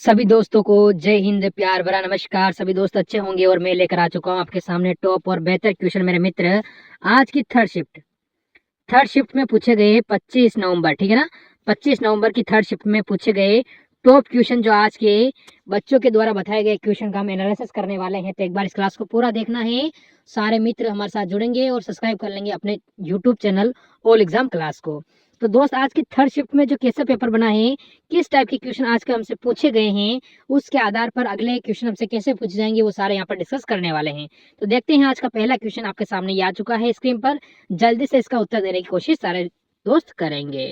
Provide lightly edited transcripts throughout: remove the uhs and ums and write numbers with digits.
सभी दोस्तों को जय हिंद, प्यार भरा नमस्कार। सभी दोस्त अच्छे होंगे और मैं लेकर आ चुका हूँ आपके सामने टॉप और बेहतर क्वेश्चन मेरे मित्र। आज की थर्ड शिफ्ट में पूछे गए 25 नवंबर, ठीक है ना। 25 नवंबर की थर्ड शिफ्ट में पूछे गए टॉप क्वेश्चन जो आज के बच्चों के द्वारा बताए गए क्वेश्चन का हम एनालिसिस करने वाले हैं। तो एक बार इस क्लास को पूरा देखना है। सारे मित्र हमारे साथ जुड़ेंगे और सब्सक्राइब कर लेंगे अपने YouTube channel all exam class को। तो दोस्त, आज की थर्ड शिफ्ट में जो कैसे पेपर बना है, किस टाइप के क्वेश्चन आज के हमसे पूछे गए हैं, उसके आधार पर अगले क्वेश्चन हमसे कैसे पूछे जाएंगे, वो सारे यहाँ पर डिस्कस करने वाले हैं। तो देखते हैं, आज का पहला क्वेश्चन आपके सामने आ चुका है स्क्रीन पर। जल्दी से इसका उत्तर देने की कोशिश सारे दोस्त करेंगे।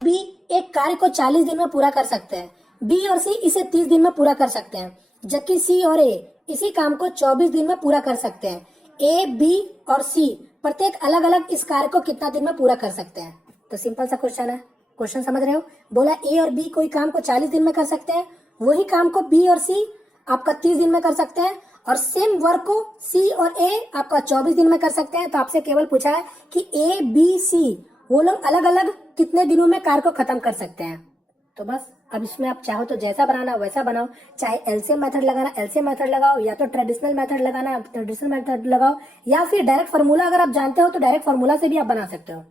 बी एक कार्य को 40 दिन में पूरा कर सकते हैं, बी और सी इसे 30 दिन में पूरा कर सकते हैं, जबकि सी और ए इसी काम को 24 दिन में पूरा कर सकते हैं। ए, बी और सी प्रत्येक अलग अलग इस कार्य को कितना दिन में पूरा कर सकते हैं? तो सिंपल सा क्वेश्चन है। क्वेश्चन समझ रहे हो? बोला ए और बी कोई काम को 40 दिन में कर सकते हैं, वही काम को बी और सी आपका 30 दिन में कर सकते हैं, और सेम वर्क को सी और ए आपका 24 दिन में कर सकते हैं। तो आपसे केवल पूछा है कि ए, बी, सी वो लोग अलग अलग कितने दिनों में कार्य को खत्म कर सकते हैं। तो बस अब इसमें आप चाहो तो जैसा बनाना वैसा बनाओ, चाहे एलसीएम मेथड लगाना एलसीएम मेथड लगाओ, या तो ट्रेडिशनल मेथड लगाना ट्रेडिशनल मेथड लगाओ, या फिर डायरेक्ट फार्मूला अगर आप जानते हो तो डायरेक्ट फार्मूला से भी आप बना सकते हो।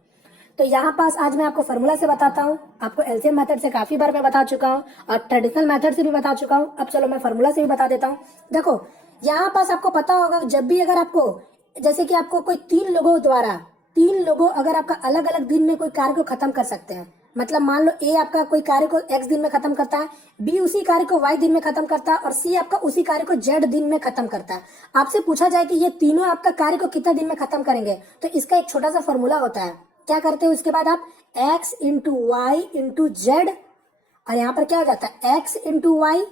तो यहाँ पास आज मैं आपको फार्मूला से बताता हूँ, आपको एलसीएम मेथड से काफी बार मैं बता चुका हूँ और ट्रेडिशनल मेथड से भी बता चुका हूँ। अब चलो मैं फार्मूला से भी बता देता हूँ। देखो यहाँ पास आपको पता होगा, जब भी अगर आपको जैसे कि आपको कोई तीन लोगों अगर आपका अलग अलग दिन में कोई कार्य को खत्म कर सकते हैं, मतलब मान लो ए आपका कोई कार्य को एक्स दिन में खत्म करता है, बी उसी कार्य को वाई दिन में खत्म करता है, और सी आपका उसी कार्य को जेड दिन में खत्म करता है। आपसे पूछा जाए कि ये तीनों आपका कार्य को कितने दिन में खत्म करेंगे, तो इसका एक छोटा सा फॉर्मूला होता है। क्या करते हो उसके बाद आप X into Y into Z, और यहाँ पर क्या हो जाता है X into Y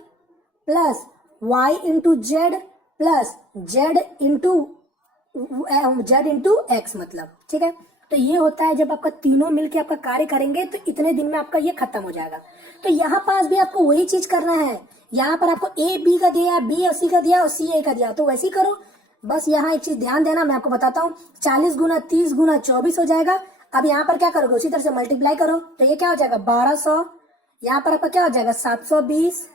plus Y into Z plus Z into X, मतलब ठीक है। तो ये होता है जब आपका तीनों मिलके आपका कार्य करेंगे तो इतने दिन में आपका ये खत्म हो जाएगा। तो यहाँ पास भी आपको वही चीज करना है। यहाँ पर आपको ए बी का दिया, बी और सी का दिया और सी ए का दिया, तो वैसे ही करो। बस यहाँ एक चीज ध्यान देना, मैं आपको बताता हूँ। 40 गुना 30 गुना 24 हो जाएगा। अब यहाँ पर क्या करोगे, उसी तरह से मल्टीप्लाई करो, तो ये क्या हो जाएगा 1200। यहाँ पर आपका क्या हो जाएगा 720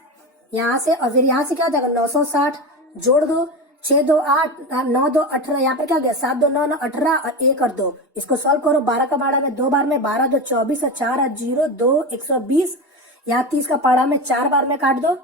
यहाँ से, और फिर यहाँ से क्या हो जाएगा 960, जोड़ दो 6 2 8 9 2 18, यहाँ पर क्या हो गया 7 2 9 9 18 और 1 और 2, इसको सॉल्व करो। 12 का पाड़ा में 2 बार में 12 2 24 और 4 और 0 2 120, यहाँ 30 का पाड़ा में 4 बार में काट दो,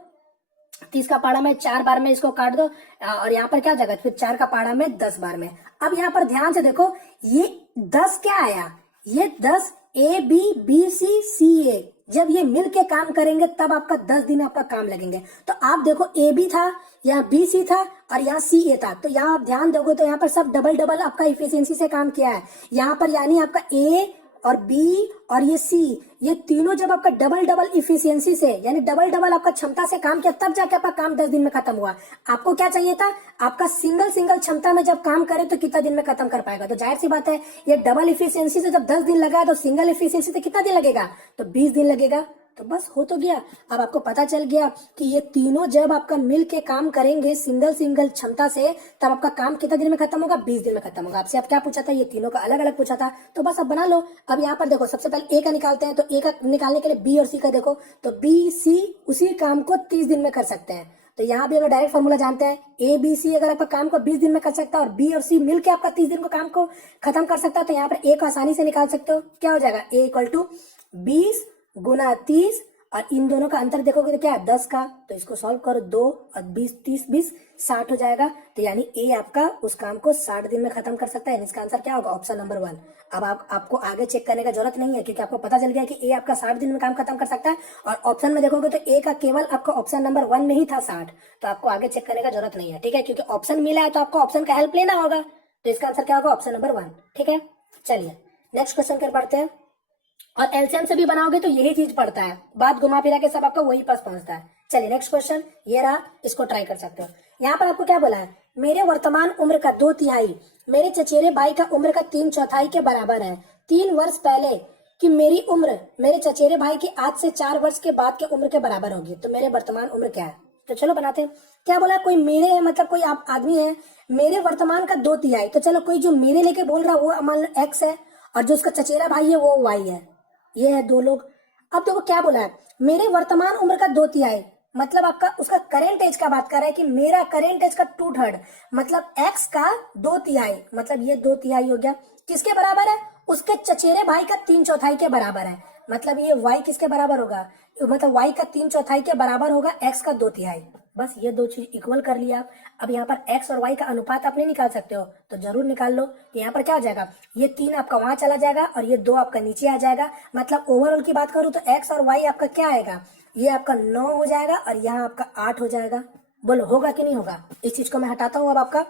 30 का पाड़ा में 4 बार में इसको काट दो, और यहाँ पर क्या हो जाएगा फिर 4 का पाड़ा में 10 बार में। अब यहाँ पर ध्यान से देखो, ये 10 क्या आया, ये 10 ए बी बी सी सी ए, जब ये मिल के काम करेंगे तब आपका 10 दिन आपका काम लगेंगे। तो आप देखो ए बी था, यहाँ बी सी था और यहाँ सी ए था, तो यहाँ आप ध्यान दोगे तो यहाँ पर सब डबल डबल आपका इफिशियंसी से काम किया है। यहाँ पर यानी आपका ए और बी और ये सी, ये तीनों जब आपका डबल डबल इफिशियंसी से यानी डबल डबल आपका क्षमता से काम किया, तब जाके आपका काम 10 दिन में खत्म हुआ। आपको क्या चाहिए था, आपका सिंगल सिंगल क्षमता में जब काम करे तो कितना दिन में खत्म कर पाएगा। तो जाहिर सी बात है, ये डबल इफिशियंसी से जब 10 दिन लगा है तो सिंगल इफिशियंसी से कितना दिन लगेगा, तो 20 दिन लगेगा। तो बस हो तो गया। अब आपको पता चल गया कि ये तीनों जब आपका मिल के काम करेंगे सिंगल सिंगल क्षमता से, तब आपका काम कितना दिन में खत्म होगा, 20 दिन में खत्म होगा। आपसे अब क्या पूछा था, ये तीनों का अलग अलग पूछा था, तो बस अब बना लो। अब यहाँ पर देखो, सबसे पहले ए का निकालते हैं, तो ए का निकालने के लिए बी और सी का देखो, तो बी सी उसी काम को 30 दिन में कर सकते हैं। तो यहाँ भी अगर डायरेक्ट फॉर्मूला जानते हैं, ए बी सी अगर आपका काम को 20 दिन में कर सकता है और बी और सी मिलकर आपका 30 दिन को काम को खत्म कर सकता है, तो यहाँ पर ए को आसानी से निकाल सकते हो। क्या हो जाएगा, ए इक्वल टू 20 गुना 30, और इन दोनों का अंतर देखोगे तो क्या है 10 का, तो इसको सॉल्व करो 2 और 20 30 20 60 हो जाएगा। तो यानी ए आपका उस काम को 60 दिन में खत्म कर सकता है। इसका आंसर क्या होगा, ऑप्शन नंबर 1। अब आपको आगे चेक करने का जरूरत नहीं है, क्योंकि आपको पता चल गया कि ए आपका 60 दिन में काम खत्म कर सकता है, और ऑप्शन में देखोगे तो ए का केवल आपका ऑप्शन नंबर 1 में ही था 60, तो आपको आगे चेक करने का जरूरत नहीं है, ठीक है, क्योंकि ऑप्शन मिला है तो आपको ऑप्शन का हेल्प लेना होगा। तो इसका आंसर क्या होगा, ऑप्शन नंबर 1, ठीक है। चलिए नेक्स्ट क्वेश्चन कर पढ़ते हैं। और एलसीएम से भी बनाओगे तो यही चीज पड़ता है, बात घुमा फिरा के सब आपका वही पास पहुंचता है। चलिए नेक्स्ट क्वेश्चन ये रहा, इसको ट्राई कर सकते हो। यहाँ पर आपको क्या बोला है, मेरे वर्तमान उम्र का 2/3 मेरे चचेरे भाई का उम्र का 3/4 के बराबर है। 3 वर्ष पहले कि मेरी उम्र मेरे चचेरे भाई की आज से 4 वर्ष के बाद के उम्र के बराबर होगी, तो मेरे वर्तमान उम्र क्या है। तो चलो बनाते हैं। क्या बोला, कोई मेरे मतलब कोई आप आदमी है, मेरे वर्तमान का 2/3, तो चलो कोई जो मेरे लेके बोल रहा है वो मान लो एक्स है, और जो उसका चचेरा भाई है वो वाई है, ये है 2 लोग। अब देखो क्या बोला है, मेरे वर्तमान उम्र का 2/3, मतलब आपका उसका करेंट एज का बात कर रहा है कि मेरा करेंट एज का 2/3, मतलब एक्स का 2/3, मतलब ये 2/3 हो गया। किसके बराबर है? उसके चचेरे भाई का 3/4 के बराबर है। मतलब ये y किसके बराबर होगा? मतलब y का 3/4 के बराबर होगा x का 2/3। बस ये दो चीज इक्वल कर लिया आप। अब यहाँ पर x और y का अनुपात आप नहीं निकाल सकते हो तो जरूर निकाल लो। तो यहाँ पर क्या हो जाएगा, ये 3 आपका वहां चला जाएगा और ये 2 आपका नीचे आ जाएगा। मतलब ओवरऑल की बात करूं तो x और y आपका क्या आएगा, ये आपका 9 हो जाएगा और यहाँ आपका 8 हो जाएगा। बोलो होगा कि नहीं होगा? इस चीज को मैं हटाता हूँ अब आपका,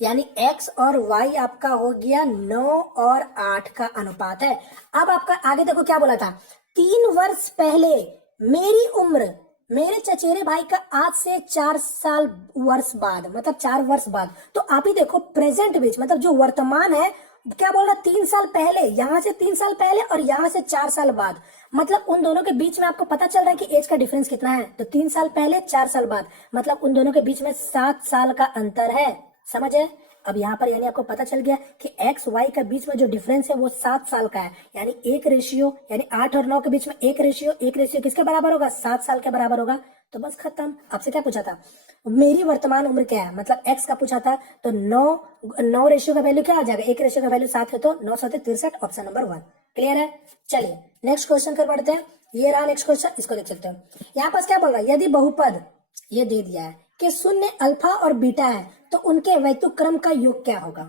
यानी x और y आपका हो गया 9 और 8 का अनुपात है। अब आपका आगे देखो क्या बोला था, 3 वर्ष पहले मेरी उम्र मेरे चचेरे भाई का आज से 4 साल वर्ष बाद, मतलब 4 वर्ष बाद। तो आप ही देखो प्रेजेंट बीच, मतलब जो वर्तमान है, क्या बोल रहा, 3 साल पहले, यहां से 3 साल पहले और यहां से 4 साल बाद, मतलब उन दोनों के बीच में आपको पता चल रहा है कि एज का डिफरेंस कितना है। तो 3 साल पहले 4 साल बाद, मतलब उन दोनों के बीच में 7 साल का अंतर है। समझे? अब यहाँ पर यानी आपको पता चल गया कि एक्स वाई का बीच में जो डिफरेंस है वो 7 साल का है। यानी एक रेशियो, यानी 8 और 9 के बीच में एक रेशियो किसके बराबर होगा? 7 साल के बराबर होगा। तो बस खत्म। आपसे क्या पूछा था? मेरी वर्तमान उम्र क्या है, मतलब एक्स का पूछा था। तो 9 रेशियो का वैल्यू क्या आ जाएगा? एक रेशियो का वैल्यू 7 है तो 9 7 63, ऑप्शन नंबर 1। क्लियर है? चलिए नेक्स्ट क्वेश्चन कर बढ़ते हैं। ये रहा नेक्स्ट क्वेश्चन, इसको देख सकते हो। यहाँ पास क्या बोल रहा है, यदि बहुपद ये दे दिया है कि शून्य अल्फा और बीटा है तो उनके वैतुक्रम का योग क्या होगा?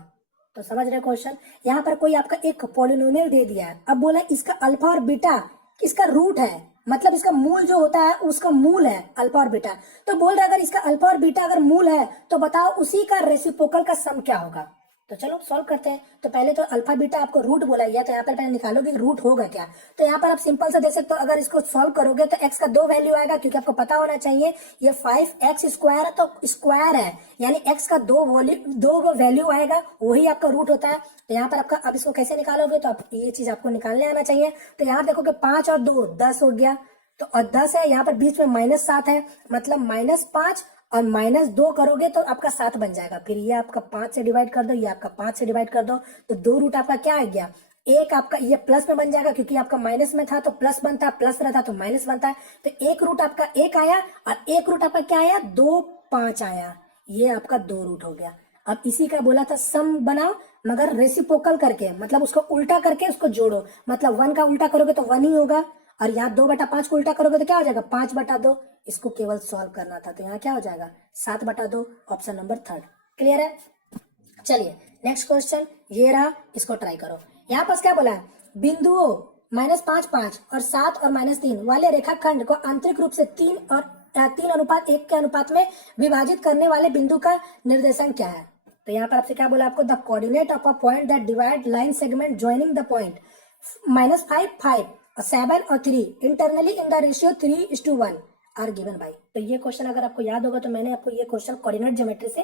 तो समझ रहे क्वेश्चन? यहाँ पर कोई आपका एक पॉलिनोमियल दे दिया है, अब बोला इसका अल्फा और बीटा इसका रूट है, मतलब इसका मूल जो होता है उसका मूल है अल्फा और बीटा। तो बोल रहा है अगर इसका अल्फा और बीटा अगर मूल है तो बताओ उसी का रेसिप्रोकल का सम क्या होगा। तो चलो सॉल्व करते हैं। तो पहले तो अल्फा बीटा आपको रूट बोला गया, तो यहाँ पर पहले निकालोगे रूट होगा क्या। तो यहाँ पर आप सिंपल से देख सकते हो, अगर इसको सॉल्व करोगे तो x का 2 वैल्यू आएगा, क्योंकि आपको पता होना चाहिए ये 5x² है तो स्क्वायर है, यानी x का 2 वैल्यू आएगा, वही आपका रूट होता है। तो यहाँ पर आपका, अब इसको कैसे निकालोगे, तो आप ये चीज आपको निकालने आना चाहिए। तो यहाँ देखोगे 5 और 2 10 हो गया, तो और 10 है, यहाँ पर बीच में -7 है, मतलब -5 और -2 करोगे तो आपका 7 बन जाएगा। फिर ये आपका 5 से डिवाइड कर दो, ये आपका 5 से डिवाइड कर दो, तो 2 रूट आपका क्या आ गया, एक आपका ये प्लस में बन जाएगा, क्योंकि आपका माइनस में था तो प्लस बनता है, प्लस रहता तो माइनस बनता है। तो एक रूट आपका 1 आया और एक रूट आपका क्या आया, 2 5 आया, ये आपका 2 रूट हो गया। अब इसी का बोला था सम बनाओ, मगर रेसिप्रोकल करके, मतलब उसको उल्टा करके उसको जोड़ो, मतलब 1 का उल्टा करोगे तो 1 ही होगा, और यहाँ 2/5 को उल्टा करोगे तो क्या हो जाएगा, 5/2। इसको केवल सॉल्व करना था, तो यहाँ क्या हो जाएगा 7/2, ऑप्शन नंबर 3। क्लियर है? चलिए नेक्स्ट क्वेश्चन ये रहा, इसको ट्राई करो। यहाँ पास क्या बोला है, बिंदुओं -5 5 और 7 और -3 वाले रेखाखंड को आंतरिक रूप से 3:1 के अनुपात में विभाजित करने वाले बिंदु का निर्देशांक क्या है। तो यहाँ पर आपसे क्या बोला, आपको the coordinate of a point that divide line segment joining the point -5 5 7 और 3 internally in the ratio 3:1 are given by. तो ये क्वेश्चन अगर आपको याद होगा तो मैंने आपको ये क्वेश्चन कोऑर्डिनेट ज्योमेट्री से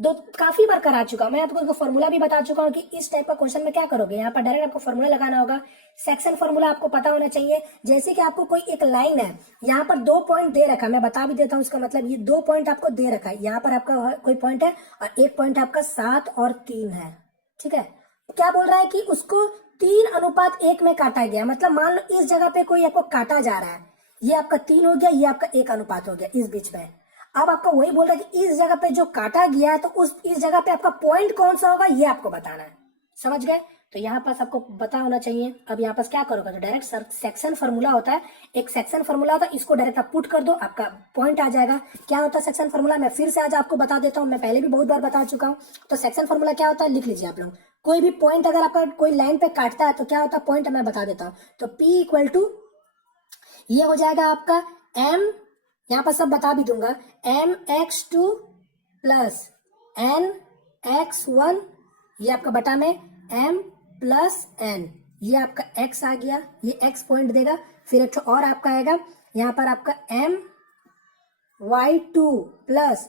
काफी बार करा चुका, मैं आपको फॉर्मूला भी बता चुका हूँ कि इस टाइप का क्वेश्चन में क्या करोगे, यहाँ पर डायरेक्ट आपको फॉर्मूला लगाना होगा। सेक्शन फॉर्मूला आपको पता होना चाहिए। जैसे कि आपको कोई एक लाइन है, यहाँ पर 2 पॉइंट दे रखा है, मैं बता भी देता हूँ उसका मतलब, ये 2 पॉइंट आपको दे रखा है, यहाँ पर आपका कोई पॉइंट है और एक पॉइंट आपका 7 और 3 है। ठीक है, क्या बोल रहा है कि उसको 3:1 में काटा गया, मतलब मान लो इस जगह पे कोई आपको काटा जा रहा है, ये आपका 3 हो गया, ये आपका 1 अनुपात हो गया इस बीच में। अब आपका वही बोल रहा है कि इस जगह पे जो काटा गया है तो इस जगह पे आपका पॉइंट कौन सा होगा, ये आपको बताना है। समझ गए? तो यहाँ पास आपको पता होना चाहिए। अब यहाँ पास क्या करोगे, तो डायरेक्ट सेक्शन फॉर्मूला होता है, एक सेक्शन फॉर्मूला होता है, इसको डायरेक्ट आप पुट कर दो, आपका पॉइंट आ जाएगा। क्या होता है सेक्शन फॉर्मूला, मैं फिर से आज आपको बता देता हूँ, मैं पहले भी बहुत बार बता चुका हूँ। तो सेक्शन फॉर्मूला क्या होता है, लिख लीजिए आप लोग। कोई भी पॉइंट अगर आपका कोई लाइन पे काटता है तो क्या होता है, पॉइंट मैं बता देता हूँ। तो P = ये हो जाएगा आपका m, यहाँ पर सब बता भी दूंगा, mx2 + nx1, ये आपका बटा में m + n, ये आपका x आ गया, ये x पॉइंट देगा। फिर एक और आपका आएगा, यहाँ पर आपका my2 +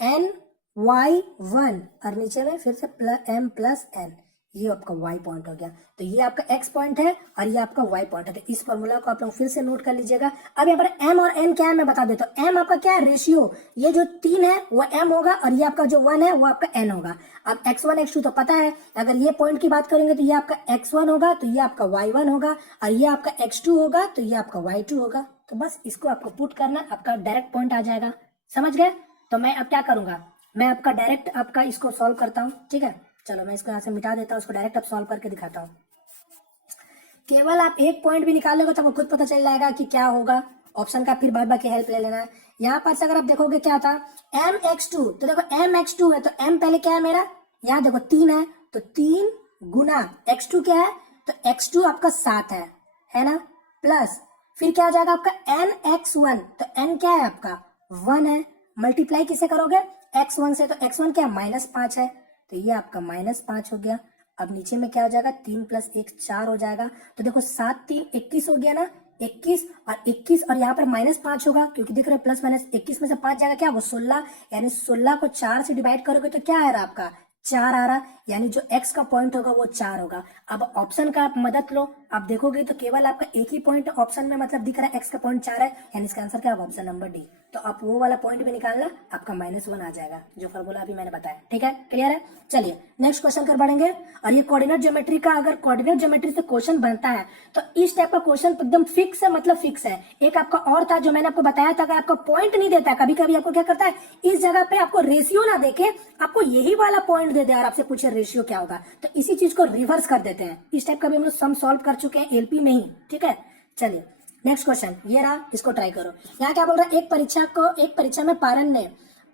ny1, और नीचे में फिर से m + n, ये आपका y पॉइंट हो गया। तो ये आपका x पॉइंट है और ये आपका y पॉइंट है। तो इस फॉर्मूला को आप लोग फिर से नोट कर लीजिएगा। अब यहाँ पर m और n क्या है मैं बता देता हूँ। m आपका क्या है, रेशियो, ये जो 3 है वो m होगा और ये आपका जो 1 है वो आपका n होगा। अब x1 x2 तो पता है, अगर ये पॉइंट की बात करेंगे तो ये आपका x1 होगा, तो ये आपका y1 होगा, और ये आपका x2 होगा, तो ये आपका y2 होगा। तो बस इसको आपको पुट करना, आपका डायरेक्ट पॉइंट आ जाएगा। समझ गए? तो मैं अब क्या करूंगा, मैं आपका डायरेक्ट आपका इसको सॉल्व करता हूँ। ठीक है, चलो मैं इसको यहाँ से मिटा देता हूँ, उसको डायरेक्ट अब सॉल्व करके दिखाता हूँ। केवल आप एक पॉइंट भी निकाल लोगे तो आपको खुद पता चल जाएगा कि क्या होगा। ऑप्शन का फिर बाद बाकी हेल्प ले लेना है। यहाँ पर से अगर आप देखोगे क्या था, mx2, तो देखो mx2 है तो m पहले क्या है मेरा, यहाँ देखो 3 है, तो 3 गुना x2 क्या है, तो x2 आपका 7 है ना, प्लस फिर क्या आ जाएगा आपका nx1, तो n क्या है आपका 1 है, मल्टीप्लाई किसे करोगे x1 से, तो x1 क्या है -5 है, तो ये आपका -5 हो गया। अब नीचे में क्या हो जाएगा, 3 + 1 4 हो जाएगा। तो देखो 7 3 21 हो गया ना, 21 और 21 और यहाँ पर -5 होगा, क्योंकि देख रहे हो प्लस माइनस 21 में से 5 जाएगा क्या, वो 16, यानी 16 को 4 से डिवाइड करोगे तो क्या आ रहा आपका 4 आ रहा, यानी जो x का पॉइंट होगा वो 4 होगा। अब ऑप्शन का आप मदद लो, आप देखोगे तो केवल आपका एक ही पॉइंट ऑप्शन में मतलब दिख रहा है, x का पॉइंट 4 है, यानी इसका आंसर क्या होगा, ऑप्शन नंबर डी। तो आप वो वाला पॉइंट भी निकालना, आपका -1 आ जाएगा, जो फॉर्मूला अभी मैंने बताया। ठीक है, क्लियर है? चलिए नेक्स्ट क्वेश्चन कर बढ़ेंगे। और ये कोऑर्डिनेट ज्योमेट्री का, अगर कोऑर्डिनेट ज्योमेट्री से क्वेश्चन बनता है तो इस टाइप का क्वेश्चन एकदम फिक्स है, मतलब फिक्स है। एक आपका और था जो मैंने आपको बताया था, अगर आपको पॉइंट नहीं देता, कभी कभी आपको क्या करता है, इस जगह पे आपको रेशियो ना देके आपको यही वाला पॉइंट दे दे और आपसे पूछे रेशियो क्या होगा, तो इसी चीज को रिवर्स कर देते हैं। इस टाइप का भी हम लोग सम सॉल्व कर चुके हैं एलपी में ही। ठीक है, चलिए नेक्स्ट क्वेश्चन ये रहा, इसको ट्राई करो। यहाँ क्या बोल रहा है, एक परीक्षा में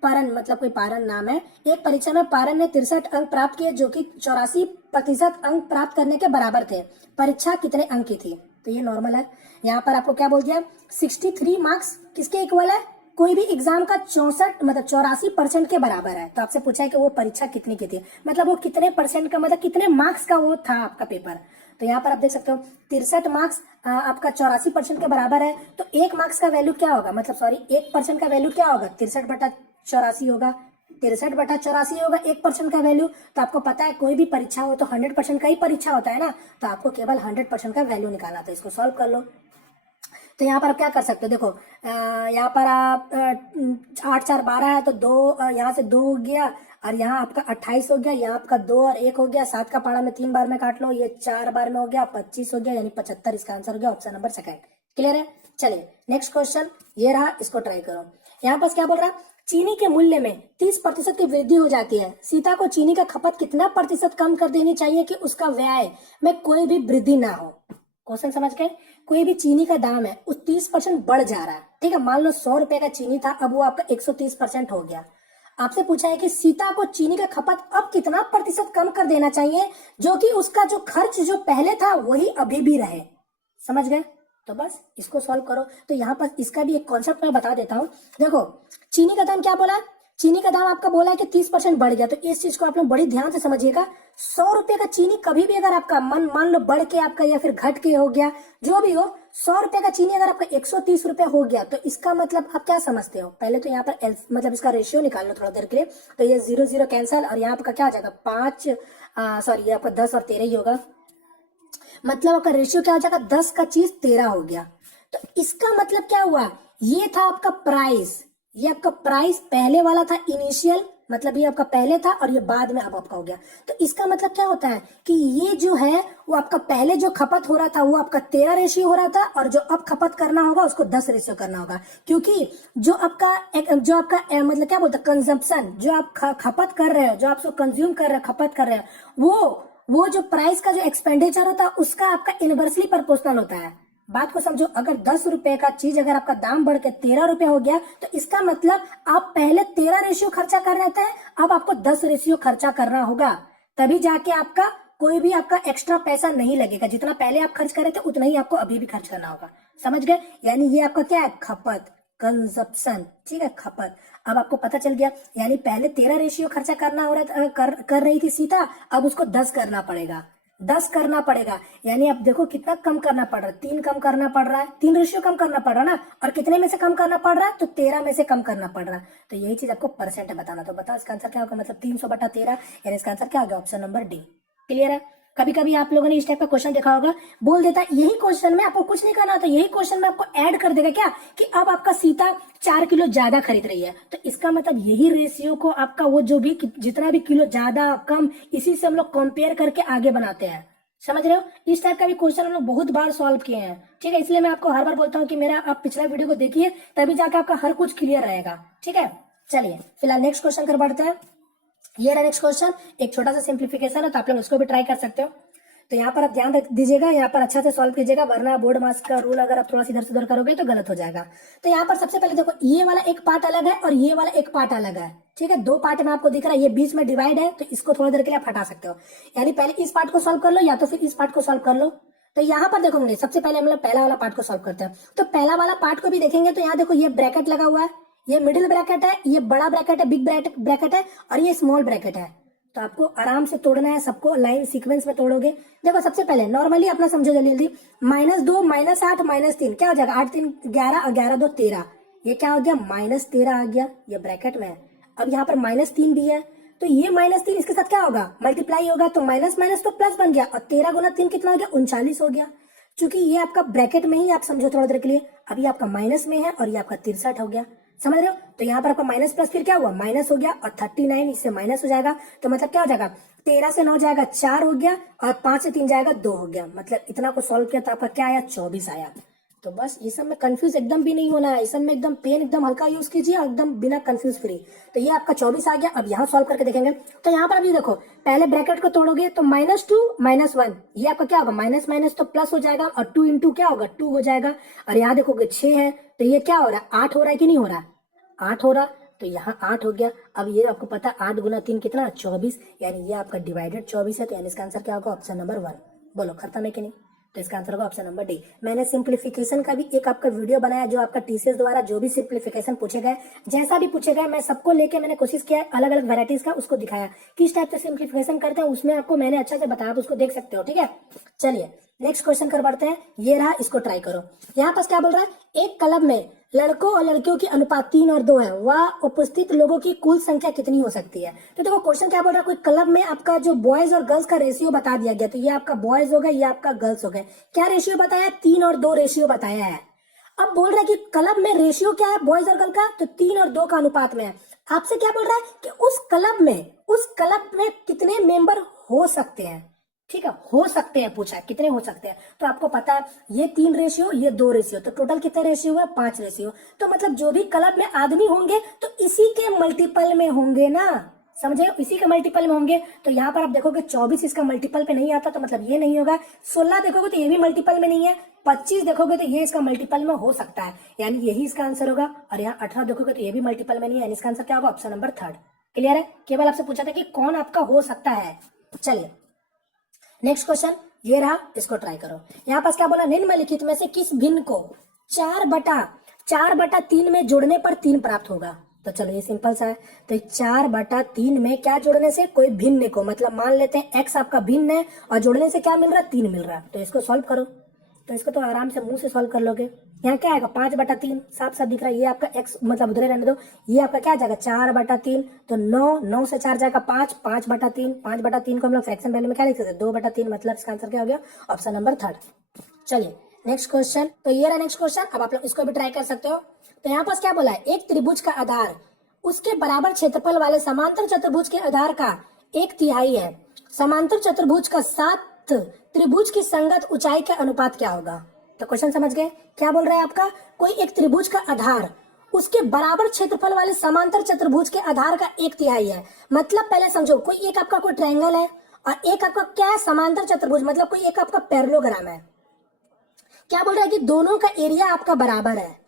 पारन मतलब कोई पारन नाम है, एक परीक्षा में पारन ने 63 अंक प्राप्त किए, जो कि 84% अंक प्राप्त करने के बराबर थे। परीक्षा कितने अंक की थी, तो ये नॉर्मल है। यहाँ पर आपको क्या बोल दिया, 63 मार्क्स किसके इक्वल है, कोई भी एग्जाम का 64 मतलब 84% के बराबर है। तो आपसे पूछा है कि वो परीक्षा कितनी की थी, मतलब वो कितने परसेंट का, मतलब कितने मार्क्स का वो था आपका पेपर। तो यहाँ पर आप देख सकते हो 63 मार्क्स आपका 84% के बराबर है, तो 1 मार्क्स का वैल्यू क्या होगा, मतलब सॉरी 1% का वैल्यू क्या होगा, 63/84 होगा, 63/84 होगा 1% का वैल्यू। तो आपको पता है कोई भी परीक्षा हो तो 100% का ही परीक्षा होता है ना, तो आपको केवल 100% का वैल्यू निकालना था। इसको सॉल्व कर लो। तो यहाँ पर आप क्या कर सकते हो, देखो यहाँ पर आप 8 4 12 है, तो 2 यहाँ से 2 हो गया, और यहाँ आपका 28 हो गया, यहाँ आपका 2 और 1 हो गया, 7 का पहाड़ा में 3 बार में काट लो, ये 4 बार में हो गया, 25 हो गया, यानी 75 इसका आंसर हो गया, ऑप्शन नंबर सेकंड। क्लियर है? चलिए नेक्स्ट क्वेश्चन ये रहा, इसको ट्राई करो। यहाँ पर क्या बोल रहा है, चीनी के मूल्य में 30% की वृद्धि हो जाती है, सीता को चीनी का खपत कितना प्रतिशत कम कर देनी चाहिए कि उसका व्यय में कोई भी वृद्धि ना हो। क्वेश्चन समझ गए? कोई भी चीनी का दाम है उस 30% बढ़ जा रहा है। ठीक है, मान लो 100 रुपए का चीनी था, अब वो आपका 130% हो गया। आपसे पूछा है कि सीता को चीनी का खपत अब कितना प्रतिशत कम कर देना चाहिए, जो कि उसका जो खर्च जो पहले था वही अभी भी रहे। समझ गए? तो बस इसको सॉल्व करो। तो यहाँ पर इसका भी एक कॉन्सेप्ट मैं बता देता हूँ। देखो चीनी का दाम क्या बोला, चीनी का दाम आपका बोला है कि 30% बढ़ गया, तो इस चीज को आप लोग बड़ी ध्यान से समझिएगा। 100 रुपए का चीनी कभी भी अगर आपका मान लो बढ़ के आपका या फिर घट के हो गया, जो भी हो, 100 रुपए का चीनी अगर आपका 130 रुपए हो गया, तो इसका मतलब आप क्या समझते हो, पहले तो यहाँ पर मतलब इसका रेशियो निकाल लो थोड़ा देर के लिए। तो ये 0 0 कैंसल, और यहाँ आपका क्या आ जाएगा 5 सॉरी ये आपका 10 और 13 ही होगा, मतलब आपका रेशियो क्या हो जाएगा 10 का चीज 13 हो गया। तो इसका मतलब क्या हुआ, ये था आपका प्राइस, ये आपका प्राइस पहले वाला था इनिशियल, मतलब ये आपका पहले था और ये बाद में अब आपका हो गया। तो इसका मतलब क्या होता है कि ये जो है वो आपका पहले जो खपत हो रहा था वो आपका 13 रेशियो हो रहा था, और जो अब खपत करना होगा उसको 10 रेशियो करना होगा, क्योंकि जो आपका मतलब क्या बोलते हैं कंजम्पशन, जो आप खपत कर रहे हो, जो आप कंज्यूम कर रहे हो, खपत कर रहे हो, वो जो प्राइस का जो एक्सपेंडिचर होता है उसका आपका इनवर्सली प्रोपोर्शनल होता है। बात को समझो, अगर 10 रुपए का चीज अगर आपका दाम बढ़ के 13 रुपए हो गया, तो इसका मतलब आप पहले 13 रेशियो खर्चा कर रहे थे, अब आपको 10 रेशियो खर्चा करना होगा, तभी जाके आपका कोई भी आपका एक्स्ट्रा पैसा नहीं लगेगा। जितना पहले आप खर्च कर रहे थे उतना ही आपको अभी भी खर्च करना होगा। समझ गए? यानी ये आपका क्या है, खपत, कंजप्शन। ठीक है, खपत। अब आपको पता चल गया, यानी पहले 13 रेशियो खर्चा करना हो रहा कर रही थी सीता, अब उसको 10 करना पड़ेगा, 10 करना पड़ेगा। यानी अब देखो कितना कम करना पड़ रहा है, 3 कम करना पड़ रहा है, 3 रेशियो कम करना पड़ रहा है ना, और कितने में से कम करना पड़ रहा है, तो 13 में से कम करना पड़ रहा है। तो यही चीज आपको परसेंट बताना। तो बताओ इसका आंसर क्या होगा, मतलब 300/13, यानी इसका आंसर क्या होगा, ऑप्शन नंबर डी। क्लियर है? कभी कभी आप लोगों ने इस टाइप का क्वेश्चन देखा होगा, बोल देता है यही क्वेश्चन में आपको कुछ नहीं करना होता, यही क्वेश्चन में आपको ऐड कर देगा क्या कि अब आपका सीता 4 किलो ज्यादा खरीद रही है, तो इसका मतलब यही रेशियो को आपका वो जो भी जितना भी किलो ज्यादा कम, इसी से हम लोग कंपेयर करके आगे बनाते हैं। समझ रहे हो? इस टाइप का भी क्वेश्चन हम लोग बहुत बार सॉल्व किए हैं। ठीक है, इसलिए मैं आपको हर बार बोलता हूँ कि मेरा आप पिछला वीडियो को देखिए, तभी जाकर आपका हर कुछ क्लियर रहेगा। ठीक है, चलिए फिलहाल नेक्स्ट क्वेश्चन कर बढ़ते हैं। ये रहा नेक्स्ट क्वेश्चन, एक छोटा सा सिंप्लीफिकेशन है, तो आप लोग इसको भी ट्राई कर सकते हो। तो यहाँ पर आप ध्यान रख दीजिएगा, यहाँ पर अच्छा से सॉल्व कीजिएगा, वरना बोर्ड मार्क्स का रूल अगर आप थोड़ा सा इधर से उधर करोगे तो गलत हो जाएगा। तो यहाँ पर सबसे पहले देखो, ये वाला एक पार्ट अलग है और ये वाला एक पार्ट अलग है। ठीक है, दो पार्ट में आपको दिख रहा है, ये बीच में डिवाइड है, तो इसको थोड़ी देर के लिए आप हटा सकते हो। यानी पहले इस पार्ट को सॉल्व कर लो या तो फिर इस पार्ट को सॉल्व कर लो। तो यहाँ पर देखो, सबसे पहले हम लोग पहला वाला पार्ट को सॉल्व करते हैं। तो पहला वाला पार्ट को भी देखेंगे तो यहाँ देखो, ये ब्रैकेट लगा हुआ है, ये मिडिल ब्रैकेट है, ये बड़ा ब्रैकेट है, बिग ब्रैकेट है, और ये स्मॉल ब्रैकेट है। तो आपको आराम से तोड़ना है, सबको लाइन सीक्वेंस में तोड़ोगे। देखो सबसे पहले नॉर्मली अपना समझो जल्दी जल्दी, -2 -8 -3 क्या हो जाएगा, 8 3 11 और 11 2 13, ये क्या हो गया, -13 आ गया, ये ब्रैकेट में है। अब यहाँ पर -3 भी है, तो ये -3 इसके साथ क्या होगा, मल्टीप्लाई होगा, तो माइनस माइनस तो प्लस बन गया, और 13 गुना 3 कितना हो गया, 39 हो गया। चूंकि ये आपका ब्रैकेट में ही, आप समझो थोड़ा देर के लिए, अब ये आपका माइनस में है और ये आपका 63 हो गया। समझ रहे हो? तो यहाँ पर आपका माइनस प्लस फिर क्या हुआ, माइनस हो गया, और 39 इससे माइनस हो जाएगा, तो मतलब क्या हो जाएगा, 13 से 9 जाएगा 4 हो गया, और 5 से 3 जाएगा 2 हो गया। मतलब इतना को सॉल्व किया तो आपका क्या आया, 24 आया। तो बस ये सब में कंफ्यूज एकदम भी नहीं होना है, इस सब में एकदम पेन एकदम हल्का यूज कीजिए और एकदम बिना कंफ्यूज फ्री। तो ये आपका 24 आ गया। अब यहाँ सॉल्व करके देखेंगे, तो यहाँ पर अभी देखो, पहले ब्रैकेट को तोड़ोगे तो -2 -1, ये आपका क्या होगा, माइनस माइनस तो प्लस हो जाएगा, और 2 इंटू क्या होगा, 2 हो जाएगा। और यहाँ देखोगे 6 है, तो ये क्या हो रहा है, 8 हो रहा है कि नहीं हो रहा है, 8 हो रहा, तो यहाँ 8 हो गया। अब ये आपको पता है 8 गुना 3 कितना, 24, यानी ये आपका डिवाइडेड 24 है, तो यानी इसका आंसर क्या होगा, ऑप्शन नंबर 1। बोलो खत्म है कि नहीं? तो इसका आंसर होगा ऑप्शन नंबर डी। मैंने सिंप्लीफिकेशन का भी एक आपका वीडियो बनाया, जो आपका टीसीएस द्वारा जो भी सिंप्लीफिकेशन पूछे गए, जैसा भी पूछे गए, मैं सबको लेके मैंने कोशिश किया, अलग अलग वेराइटीज का उसको दिखाया, किस टाइप से सिंप्लीफिकेशन करते हैं, उसमें आपको मैंने अच्छा से बताया, तो उसको देख सकते हो। ठीक है, चलिए नेक्स्ट क्वेश्चन कर बढ़ते हैं। ये रहा, इसको ट्राई करो। यहाँ पास क्या बोल रहा है, एक क्लब में लड़कों और लड़कियों की अनुपात 3 और 2 है, वह उपस्थित लोगों की कुल संख्या कितनी हो सकती है। तो देखो क्वेश्चन क्या बोल रहा है, कोई क्लब में आपका जो बॉयज और गर्ल्स का रेशियो बता दिया गया, तो ये आपका बॉयज हो गए, ये आपका गर्ल्स हो गए। क्या रेशियो बताया, 3 और 2 रेशियो बताया है। अब बोल रहा है कि क्लब में रेशियो क्या है बॉयज और गर्ल का, तो 3 और 2 का अनुपात में है। आपसे क्या बोल रहा है कि उस क्लब में कितने मेंबर हो सकते हैं। ठीक है, हो सकते हैं पूछा, कितने हो सकते हैं, तो आपको पता है ये 3 रेशियो, ये 2 रेशियो, तो टोटल कितने रेशियो हुए, 5 रेशियो। तो मतलब जो भी क्लब में आदमी होंगे तो इसी के मल्टीपल में होंगे ना, समझे, इसी के मल्टीपल में होंगे। तो यहाँ पर आप देखोगे 24 इसका मल्टीपल पे नहीं आता, तो मतलब ये नहीं होगा। 16 देखोगे तो ये भी मल्टीपल में नहीं है। 25 देखोगे तो ये इसका मल्टीपल में हो सकता है, यानी यही इसका आंसर होगा। और यहाँ 18 देखोगे तो ये भी मल्टीपल में नहीं है, यानी इसका आंसर क्या होगा, ऑप्शन नंबर 3। क्लियर है? केवल आपसे पूछा था कि कौन आपका हो सकता है। चलिए नेक्स्ट क्वेश्चन, ये रहा, इसको ट्राई करो। यहाँ पास क्या बोला, निम्नलिखित में से किस भिन्न को 4/3 में जोड़ने पर 3 प्राप्त होगा। तो चलो ये सिंपल सा है, तो 4/3 में क्या जोड़ने से, कोई भिन्न को, मतलब मान लेते हैं x आपका भिन्न है और जोड़ने से क्या मिल रहा है, 3 मिल रहा है। तो इसको सॉल्व करो, तो इसको तो आराम से मुंह से सॉल्व कर लोगे। यहाँ क्या आएगा, 5/3 साफ साफ दिख रहा है, ये आपका x मतलब उधर रहने दो, ये आपका क्या जाएगा 4/3, तो 9 से 4 जाएगा 5, 5/3, 5/3 को हम लोग फ्रैक्शन वैल्यू में क्या लिख सकते हैं, 2/3, मतलब इसका आंसर क्या हो गया, ऑप्शन नंबर 3। चलिए नेक्स्ट क्वेश्चन, तो ये रहा नेक्स्ट क्वेश्चन। अब आप लोग इसको भी ट्राई कर सकते हो। तो यहाँ पास क्या बोला है, एक त्रिभुज का आधार उसके बराबर क्षेत्रफल वाले समांतर चतुर्भुज के आधार का 1/3 है। समांतर चतुर्भुज का 7 त्रिभुज की संगत ऊंचाई के अनुपात क्या होगा। तो क्वेश्चन समझ गए, क्या बोल रहा है आपका, कोई एक त्रिभुज का आधार उसके बराबर क्षेत्रफल वाले समांतर चतुर्भुज के आधार का 1/3 है। मतलब पहले समझो, कोई एक आपका कोई ट्रायंगल है और एक आपका क्या है, समांतर चतुर्भुज, मतलब कोई एक आपका पैरेललोग्राम है। क्या बोल रहा है कि दोनों का एरिया आपका बराबर है।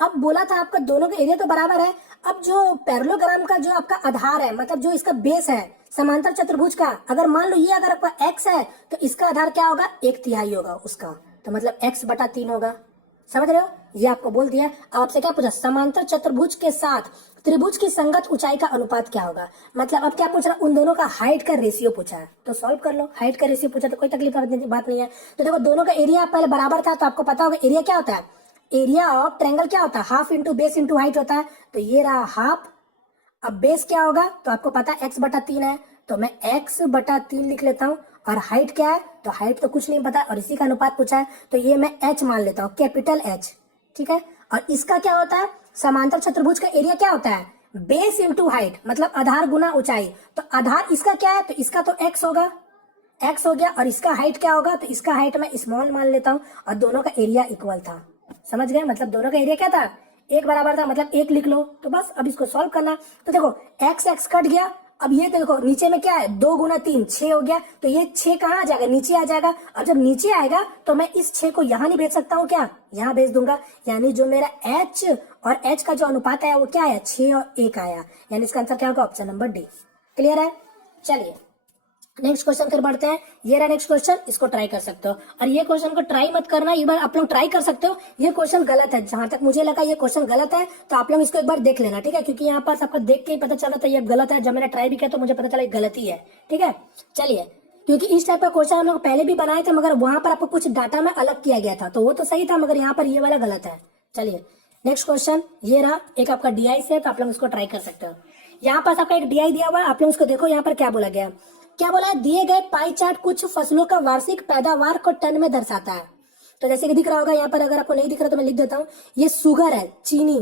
अब बोला था आपका दोनों का एरिया तो बराबर है। अब जो पैरेललोग्राम का जो आपका आधार है, मतलब जो इसका बेस है समांतर चतुर्भुज का, अगर मान लो ये अगर आपका x है तो इसका आधार क्या होगा, 1/3 होगा उसका, तो मतलब x/3 होगा। समझ रहे हो, ये आपको बोल दिया। अब आपसे क्या पूछा, समांतर चतुर्भुज के साथ त्रिभुज की संगत ऊंचाई का अनुपात क्या होगा। मतलब अब क्या पूछ रहा, उन दोनों का हाइट का रेशियो पूछा है, तो सॉल्व कर लो। हाइट का रेशियो पूछा तो कोई तकलीफ बात नहीं है। तो देखो दोनों का एरिया पहले बराबर था, तो आपको पता होगा एरिया क्या होता है, एरिया ऑफ ट्रायंगल क्या होता है, half into base into height होता है। तो ये रहा हाफ। अब बेस क्या होगा, तो आपको पता है x/3 है, तो मैं x/3 लिख लेता हूँ। और हाइट क्या है, तो हाइट तो कुछ नहीं पता और इसी का अनुपात पूछा है, तो ये मैं h मान लेता हूँ, कैपिटल H, ठीक है। और इसका क्या होता है, समांतर चतुर्भुज का एरिया क्या होता है, बेस इंटू हाइट, मतलब आधार गुना ऊंचाई। तो आधार इसका क्या है, तो इसका तो x होगा, x हो गया, और इसका हाइट क्या होगा, तो इसका हाइट मैं स्मॉल मान लेता हूँ, और दोनों का एरिया इक्वल था। समझ गए, मतलब दोनों का एरिया क्या था, एक बराबर था, मतलब एक लिख लो। तो बस अब इसको सॉल्व करना, तो देखो x x कट गया, अब ये देखो नीचे में क्या है, 2 गुना 3 6 हो गया, तो ये 6 कहाँ आ जाएगा, नीचे आ जाएगा। और जब नीचे आएगा तो मैं इस 6 को यहाँ नहीं भेज सकता हूँ क्या, यहाँ भेज दूंगा, यानी जो मेरा h और h का जो अनुपात है वो क्या है, 6 और 1 आया, यानी इसका आंसर क्या होगा, ऑप्शन नंबर डी। क्लियर है, चलिए नेक्स्ट क्वेश्चन कर बढ़ते हैं। ये रहा नेक्स्ट क्वेश्चन, इसको ट्राई कर सकते हो, और ये क्वेश्चन को ट्राई मत करना, एक बार आप लोग ट्राई कर सकते हो, ये क्वेश्चन गलत है, जहां तक मुझे लगा ये क्वेश्चन गलत है, तो आप लोग इसको एक बार देख लेना, ठीक है, क्योंकि यहाँ पास आपको देख के ही पता चला था ये गलत है, जब मैंने ट्राई भी किया तो मुझे पता चला गलत ही है, ठीक है। चलिए, क्योंकि इस टाइप का क्वेश्चन हम लोग पहले भी बनाए थे, मगर वहां पर आपको कुछ डाटा में अलग किया गया था, तो वो तो सही था, मगर यहाँ पर ये वाला गलत है। चलिए नेक्स्ट क्वेश्चन, ये रहा एक आपका डीआई से, तो आप लोग इसको ट्राई कर सकते हो। यहाँ पास आपका एक डीआई दिया हुआ है, आप लोग उसको देखो, यहाँ पर क्या बोला गया, क्या बोला है, दिए गए पाई चार्ट कुछ फसलों का वार्षिक पैदावार को टन में दर्शाता है। तो जैसे कि दिख रहा होगा यहाँ पर, अगर आपको नहीं दिख रहा तो मैं लिख देता हूँ, ये शुगर है, चीनी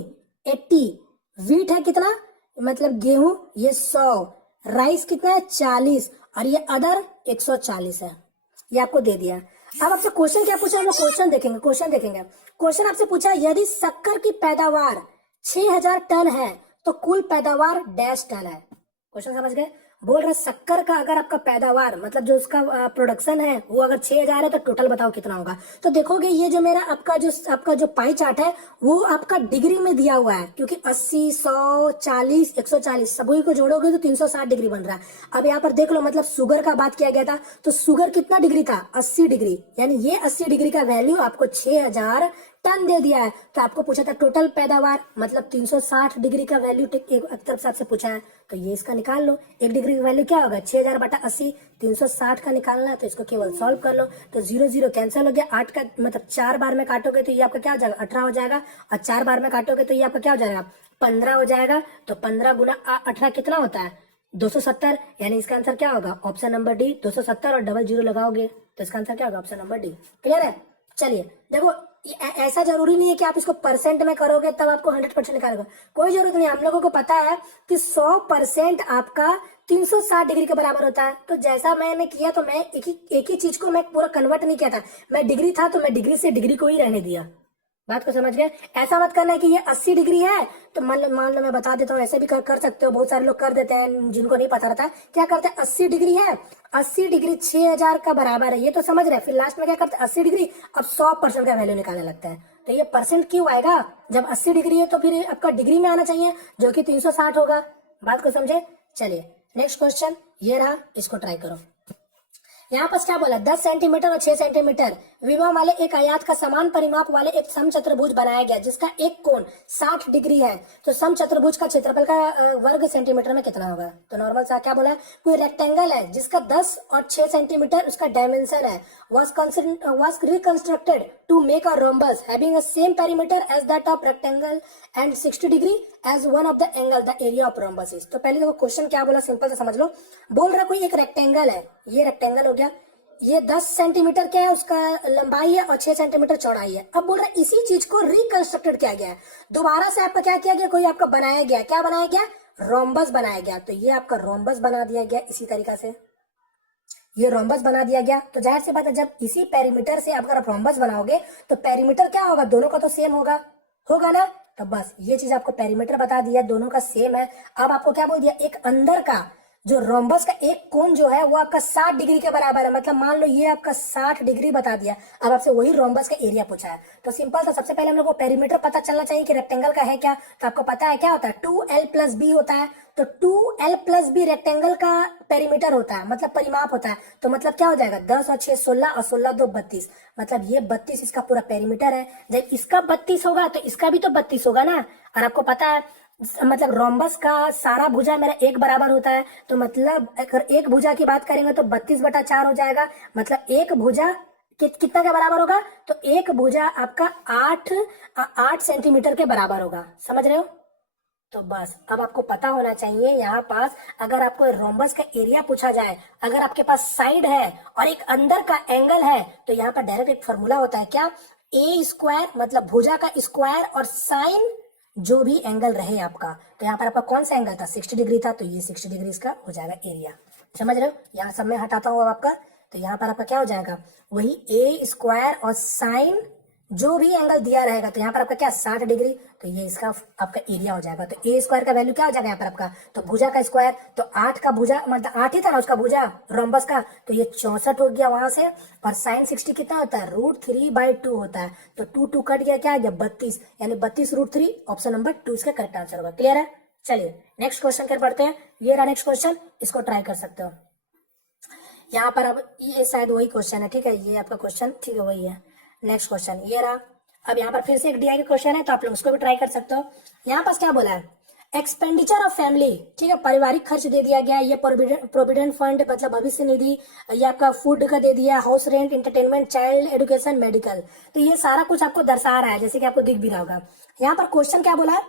80, वीट है कितना, मतलब गेहूं ये 100, राइस कितना है 40, और ये अदर 140 है, ये आपको दे दिया। अब आपसे क्वेश्चन क्या पूछा, हम लोग क्वेश्चन देखेंगे, क्वेश्चन आपसे पूछा, यदि शक्कर की पैदावार 6000 टन है तो कुल पैदावार डैश टन है। क्वेश्चन समझ गए, बोल रहे शक्कर का अगर आपका पैदावार, मतलब जो उसका प्रोडक्शन है वो अगर 6000 है तो टोटल बताओ कितना होगा। तो देखोगे ये जो मेरा आपका जो पाई चार्ट है वो आपका डिग्री में दिया हुआ है, क्योंकि 80 100 40 140 सभी को जोड़ोगे तो 360 डिग्री बन रहा है। अब यहाँ पर देख लो, मतलब शुगर का बात किया गया था, तो शुगर कितना डिग्री था, 80 डिग्री, यानी ये 80 डिग्री का वैल्यू आपको 6000 टन दे दिया है। तो आपको पूछा था टोटल पैदावार, मतलब 360 डिग्री का वैल्यू एक तरफ से आपसे पूछा है, तो ये इसका निकाल लो, एक डिग्री का वैल्यू क्या होगा, 6000 बटा 80, 360 का निकालना है, तो इसको केवल सॉल्व कर लो, तो 0 0 कैंसिल हो गया, 8 का मतलब 4 बार में काटोगे तो ये आपका क्या हो जाएगा, 18 हो जाएगा, और 4 बार में काटोगे तो ये आपका क्या हो जाएगा, 15 हो जाएगा। तो 15 गुना 18 कितना होता है, 270, यानी इसका आंसर क्या होगा, ऑप्शन नंबर डी 270, और डबल जीरो लगाओगे तो इसका आंसर क्या होगा, ऑप्शन नंबर डी। क्लियर है, चलिए देखो ऐसा जरूरी नहीं है कि आप इसको परसेंट में करोगे तब आपको 100% निकालेगा, कोई जरूरत नहीं, हम लोगों को पता है कि 100% आपका 360 डिग्री के बराबर होता है। तो जैसा मैंने किया, तो मैं एक ही चीज को मैं पूरा कन्वर्ट नहीं किया था, मैं डिग्री था तो मैं डिग्री से डिग्री को ही रहने दिया। बात को समझ गए, ऐसा मत करना है कि ये 80 डिग्री है तो मान लो मैं बता देता हूँ, ऐसे भी कर सकते हो, बहुत सारे लोग कर देते हैं जिनको नहीं पता रहता है, क्या करते हैं 80 डिग्री है, 80 डिग्री 6000 का बराबर है, ये तो समझ रहे हैं, फिर लास्ट में क्या करते हैं 80 डिग्री, अब 100% का वैल्यू निकालने लगता है। तो ये परसेंट क्यों आएगा, जब 80 डिग्री है तो फिर आपका डिग्री में आना चाहिए, जो कि 360 होगा। बात को समझे, चलिए नेक्स्ट क्वेश्चन ये रहा, इसको ट्राई करो। यहाँ पर क्या बोला, 10 सेंटीमीटर और 6 सेंटीमीटर विभव वाले एक आयत का समान परिमाप वाले एक समचतुर्भुज बनाया गया, जिसका एक कोण 60 डिग्री है। तो समचतुर्भुज का क्षेत्रफल का वर्ग सेंटीमीटर में कितना होगा। तो नॉर्मल सा क्या बोला, कोई रेक्टेंगल है जिसका 10 और 6 सेंटीमीटर उसका डायमेंशन है, was reconstructed to make a rhombus having a same perimeter as that of rectangle and 60 degree as one of the angle the area of rhombus is। तो पहले देखो क्वेश्चन क्या बोला, सिंपल से समझ लो, बोल रहा कोई एक रेक्टेंगल है, ये रेक्टेंगल हो गया, ये 10 सेंटीमीटर क्या है उसका लंबाई है और 6 सेंटीमीटर चौड़ाई है। अब बोल रहा है इसी चीज को रिकंस्ट्रक्टेड किया गया है, दोबारा से आपका क्या किया गया, कोई आपका बनाया गया, क्या बनाया गया, रोम्बस बनाया गया। तो ये आपका रोम्बस बना दिया गया, इसी तरीका से ये रोम्बस बना दिया गया। तो जाहिर सी बात है, जब इसी पेरीमीटर से अगर आप रोम्बस बनाओगे तो पेरीमीटर क्या होगा, दोनों का तो सेम होगा ना। तो बस ये चीज आपको पेरीमीटर बता दिया, दोनों का सेम है। अब आपको क्या बोल दिया, एक अंदर का जो रोम्बस का एक कोण जो है वो आपका 60 डिग्री के बराबर है, मतलब मान लो ये आपका 60 डिग्री बता दिया। अब आपसे वही रोम्बस का एरिया पूछा है, तो सिंपल था, सबसे पहले हम लोग को पेरीमीटर पता चलना चाहिए कि रेक्टेंगल का है क्या। तो आपको पता है क्या होता है, 2l + b होता है। तो 2l + b रेक्टेंगल का पेरीमीटर होता है, मतलब परिमाप होता है। तो मतलब क्या हो जाएगा, 10 और 6 16 और 16 2 32, मतलब ये 32 इसका पूरा पेरीमीटर है। जब इसका 32 होगा तो इसका भी तो 32 होगा ना। और आपको पता है मतलब रोम्बस का सारा भुजा मेरा एक बराबर होता है, तो मतलब अगर एक भुजा की बात करेंगे तो 32/4 हो जाएगा। मतलब एक भुजा कितना के बराबर होगा, तो एक भुजा आपका 8 सेंटीमीटर के बराबर होगा। समझ रहे हो, तो बस अब आपको पता होना चाहिए यहाँ पास अगर आपको रोम्बस का एरिया पूछा जाए, अगर आपके पास साइड है और एक अंदर का एंगल है, तो यहाँ पर डायरेक्ट एक फॉर्मूला होता है क्या, ए स्क्वायर मतलब भुजा का स्क्वायर और साइन जो भी एंगल रहे आपका। तो यहाँ पर आपका कौन सा एंगल था, 60 डिग्री था, तो ये 60 डिग्री इसका हो जाएगा एरिया। समझ रहे हो, यहाँ सब में हटाता हूँ अब आपका, तो यहाँ पर आपका क्या हो जाएगा, वही ए स्क्वायर और साइन जो भी एंगल दिया रहेगा, तो यहाँ पर आपका क्या 60 डिग्री, तो ये इसका आपका एरिया हो जाएगा। तो ए स्क्वायर का वैल्यू क्या हो जाएगा यहाँ पर आपका, तो भुजा का स्क्वायर, तो 8 का भुजा मतलब 8 ही था ना उसका भुजा रोम्बस का, तो ये 64 हो गया वहां से। और साइन 60 कितना होता है, √3/2 होता है, तो 2 कट गया, क्या आ गया 32, यानी 32√3, ऑप्शन नंबर 2 इसका करेक्ट आंसर होगा। क्लियर है, चलिए नेक्स्ट क्वेश्चन कर पढ़ते हैं। ये रहा नेक्स्ट क्वेश्चन, इसको ट्राई कर सकते हो। यहाँ पर अब ये शायद वही क्वेश्चन है, ठीक है, ये आपका क्वेश्चन ठीक है वही है। नेक्स्ट क्वेश्चन ये रहा, अब यहाँ पर फिर से एक डीआई का क्वेश्चन है, तो आप लोग उसको भी ट्राई कर सकते हो। यहाँ पास क्या बोला है, एक्सपेंडिचर ऑफ फैमिली, ठीक है, पारिवारिक खर्च दे दिया गया, ये प्रोविडेंट फंड मतलब भविष्य निधि, ये आपका फूड का दे दिया, house rent, entertainment, child education, medical, तो ये सारा कुछ आपको दर्शा रहा है, जैसे कि आपको दिख भी रहा होगा। यहाँ पर क्वेश्चन क्या बोला है,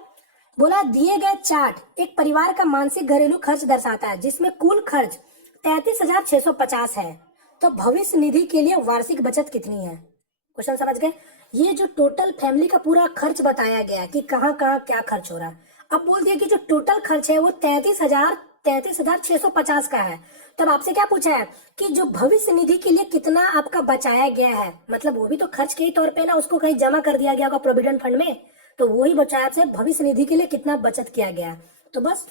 बोला दिए गए चार्ट एक परिवार का मासिक घरेलू खर्च दर्शाता है जिसमें कुल खर्च 33,650 है, तो भविष्य निधि के लिए वार्षिक बचत कितनी है। क्वेश्चन समझ गए, ये जो टोटल फैमिली का पूरा खर्च बताया गया है कि कहाँ कहाँ क्या खर्च हो रहा है। अब बोल दिया कि जो टोटल खर्च है वो 33,650 का है। तब आपसे क्या पूछा है कि जो भविष्य निधि के लिए कितना आपका बचाया गया है, मतलब वो भी तो खर्च के ही तौर पे ना, उसको कहीं जमा कर दिया गया होगा प्रोविडेंट फंड में, तो वही बचाया आपसे भविष्य निधि के लिए कितना बचत किया गया है। तो बस